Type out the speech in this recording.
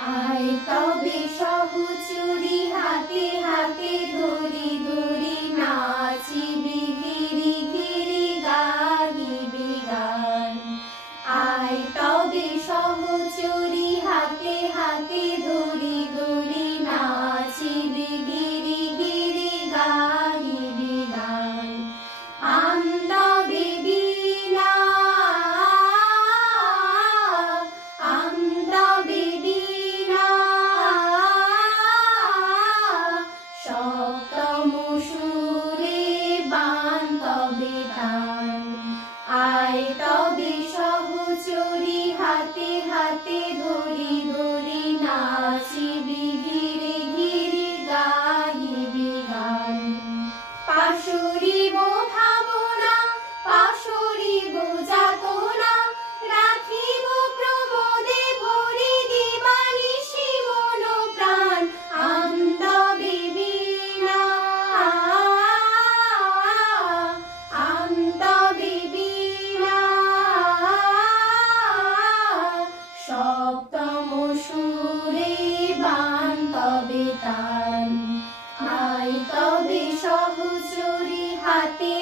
আয় তবে সহচরী হাতে হাতে ধরি ধরি নাচিবি গিরি গিরি গাহিবি গান। আয় তবে সহচরী হাতে হাতে ধরি ধরি নাচিবি গিরি গিরি গাহিবি গান। আন্দবে বীণা আন্দবে বীণা সপ্তম সুরে বান তবে তান। আয় তবে সহচরী হাতে হাতে ধরি ধরি নাচিবি গিরি গিরি গাহিবি গান। পাশরিব ভাবনা পাশরিব যাতনা রাখিব প্রমোদে ভরি দিবানিশি মন প্রাণ। আন্দবে বীণা আন্দবে বীণা সপ্তম সুরে বান তবে তান। আয় তবে সহচরী হাতে